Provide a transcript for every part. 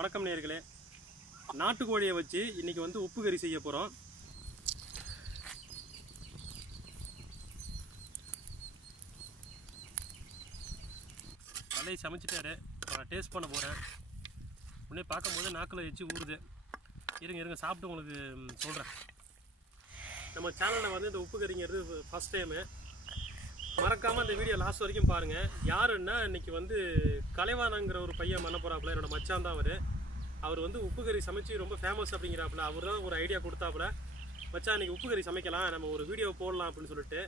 வணக்கம் நேயர்களே, நாட்டுக்கோழியை வச்சு இன்றைக்கி வந்து உப்பு கறி செய்ய போகிறோம். தலையை சமைச்சிட்டாரு, நான் டேஸ்ட் பண்ண போகிறேன். உடனே பார்க்கும்போது நாக்கில் வச்சு ஊறுது. இருங்க சாப்பிட்டு உங்களுக்கு சொல்கிறேன். நம்ம சேனலில் வந்து இந்த உப்பு கறிங்கிறது ஃபஸ்ட் டைமு. மறக்காமல் இந்த வீடியோ லாஸ்ட் வரைக்கும் பாருங்கள். யாருன்னா இன்றைக்கி வந்து கலைவானங்கிற ஒரு பையன் பண்ண போகிறாப்புல, என்னோடய மச்சான் தான் அவர் வந்து உப்பு கறி சமைச்சு ரொம்ப ஃபேமஸ் அப்படிங்கிறாப்புல. அவர் தான் ஒரு ஐடியா கொடுத்தாப்புல, மச்சான் இன்றைக்கி உப்பு கறி சமைக்கலாம், நம்ம ஒரு வீடியோ போடலாம் அப்படின்னு சொல்லிட்டு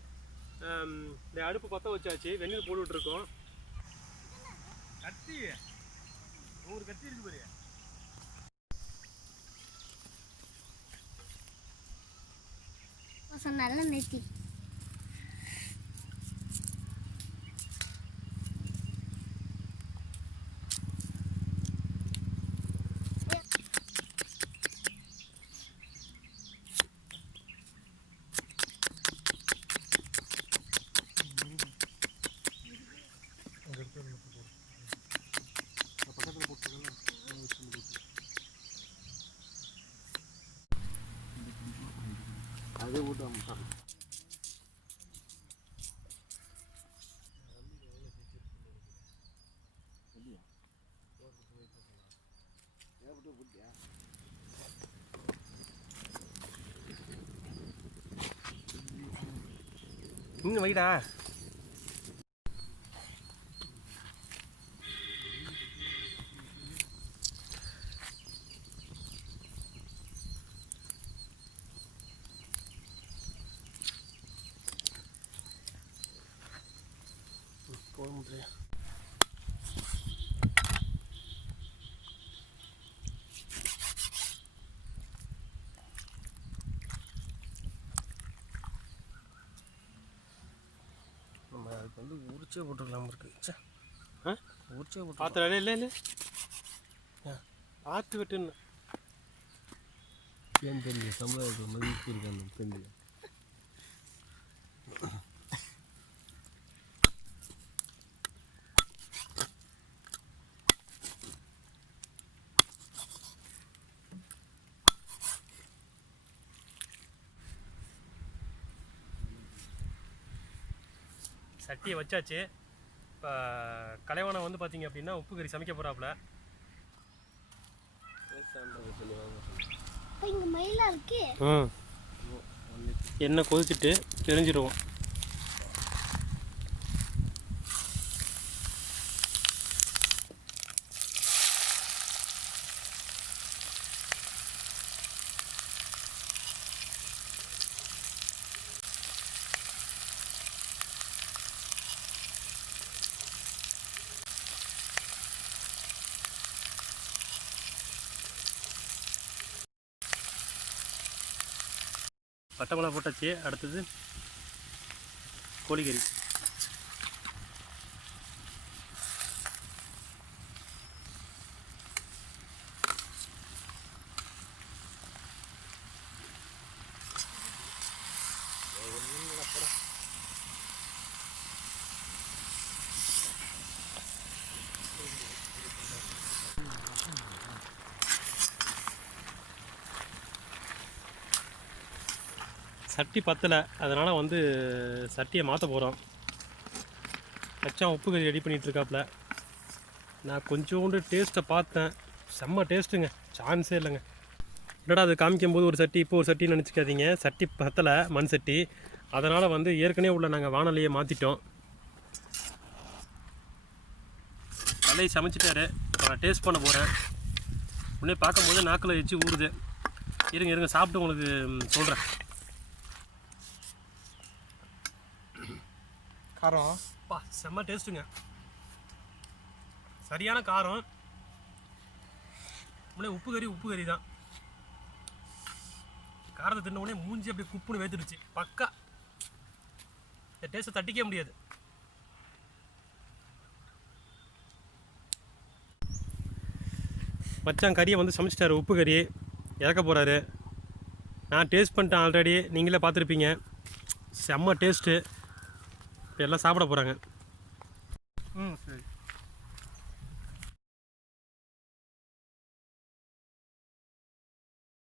இந்த அடுப்பு பற்ற வச்சாச்சு, வெந்நீர் போட்டுட்ருக்கோம். கத்தி ஒரு கத்தி இருக்கு பாரு. நல்ல நெத்தி அதே ஊட்டாம இன்னும் வைடா. போக முடியல. நம்ம அதுக்கு வந்து உரிச்சே போட்டுக்கலாம் இருக்கு. உரிச்சே போட்டு பார்த்துடா. இல்லை ஆற்று வெட்டுன்னு ஏன் தெரியல, சமுதாயத்துக்கு மதிப்பு இருக்கு அந்த பெண்ணில். சட்டியை வச்சாச்சு. இப்போ கலைவானம் வந்து பார்த்தீங்க அப்படின்னா உப்பு கறி சமைக்க போகிறாப்புல. எண்ணெய் கொதிச்சுட்டு தெரிஞ்சிடுவோம். பட்டை மிளகா போட்டாச்சு. அடுத்தது கோழிக்கறி. சட்டி பத்தலை, அதனால் வந்து சட்டியை மாற்ற போகிறோம். மச்சான் உப்பு கறி ரெடி பண்ணிகிட்ருக்காப்புல. நான் கொஞ்சோண்டு டேஸ்ட்டை பார்த்தேன், செம்ம டேஸ்ட்டுங்க, சான்ஸே இல்லைங்க. என்னடா அது காமிக்கும்போது ஒரு சட்டி இப்போ ஒரு சட்டின்னு நினச்சிக்காதீங்க. சட்டி பத்தலை, மண் சட்டி. அதனால் வந்து ஏற்கனவே உள்ள நாங்கள் வானொலியை மாற்றிட்டோம். தலையை சமைச்சிட்டாரு, நான் டேஸ்ட் பண்ண போகிறேன். உடனே பார்க்கும்போது நாக்கில் வச்சு ஊறுது. இருங்க சாப்பிட்டு உங்களுக்கு சொல்கிறேன். காரம் பா செம்ம டேஸ்ட்டுங்க, சரியான காரம். உப்பு கறி தான். காரத்தை தின்ன உடனே மூஞ்சி அப்படியே குப்புன்னு வேத்துடுச்சு. பக்கா இந்த டேஸ்ட்டை தட்டிக்க முடியாது. மச்சான் கறியை வந்து சமைச்சிட்டாரு, உப்பு கறி இறக்க போகிறாரு. நான் டேஸ்ட் பண்ணிட்டேன் ஆல்ரெடி, நீங்களே பார்த்துருப்பீங்க. செம்ம டேஸ்ட்டு. இப்போ எல்லாம் சாப்பிட போகிறாங்க.